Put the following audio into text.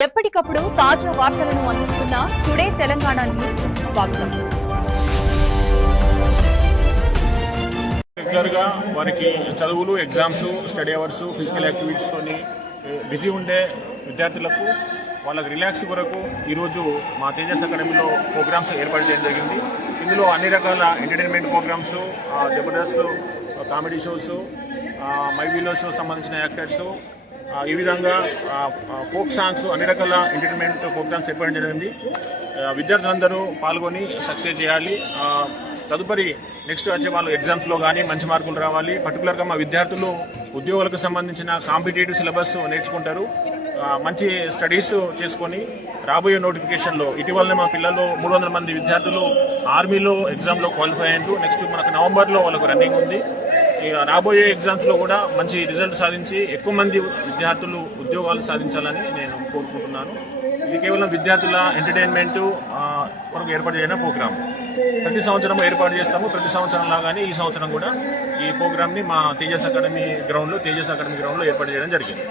ఎప్పటికప్పుడు తాజా వార్తలను అందిస్తున్న టుడే తెలంగాణ న్యూస్ స్వాగతం. రెగ్యులర్గా వారికి చదువులు ఎగ్జామ్స్ స్టడీ అవర్స్ ఫిజికల్ యాక్టివిటీస్తోని బిజీ ఉండే విద్యార్థులకు వాళ్ళకి రిలాక్స్ కొరకు ఈరోజు మా తేజస్ అకాడమీలో ప్రోగ్రామ్స్ ఏర్పాటు చేయడం జరిగింది. ఇందులో అన్ని రకాల entertainment programs Jabardasth comedy shows మైవీలో show సంబంధించిన యాక్టర్స్ ఈ విధంగా ఫోక్ సాంగ్స్ అన్ని రకాల ఎంటర్టైన్మెంట్ ప్రోగ్రామ్స్ ఏర్పాటు జరిగింది. విద్యార్థులందరూ పాల్గొని సక్సెస్ చేయాలి. తదుపరి నెక్స్ట్ వచ్చే వాళ్ళు ఎగ్జామ్స్లో కానీ మంచి మార్కులు రావాలి. పర్టికులర్గా మా విద్యార్థులు ఉద్యోగులకు సంబంధించిన కాంపిటేటివ్ సిలబస్ నేర్చుకుంటారు. మంచి స్టడీస్ చేసుకొని రాబోయే నోటిఫికేషన్లో ఇటీవలనే మా పిల్లలు మూడు వందల మంది విద్యార్థులు ఆర్మీలో ఎగ్జామ్లో క్వాలిఫై అయ్యారు. నెక్స్ట్ మనకు నవంబర్లో వాళ్ళకు రన్నింగ్ ఉంది. రాబోయే ఎగ్జామ్స్లో కూడా మంచి రిజల్ట్ సాధించి ఎక్కువ మంది విద్యార్థులు ఉద్యోగాలు సాధించాలని నేను కోరుకుంటున్నాను. ఇది కేవలం విద్యార్థుల ఎంటర్టైన్మెంట్ కొరకు ఏర్పాటు చేయడం ప్రోగ్రామ్ ప్రతి సంవత్సరం ఏర్పాటు చేస్తాము. ప్రతి సంవత్సరం లాగానే ఈ సంవత్సరం కూడా ఈ ప్రోగ్రామ్ని మా తేజస్ అకాడమీ గ్రౌండ్లో తేజస్ అకాడమీ గ్రౌండ్లో ఏర్పాటు చేయడం జరిగింది.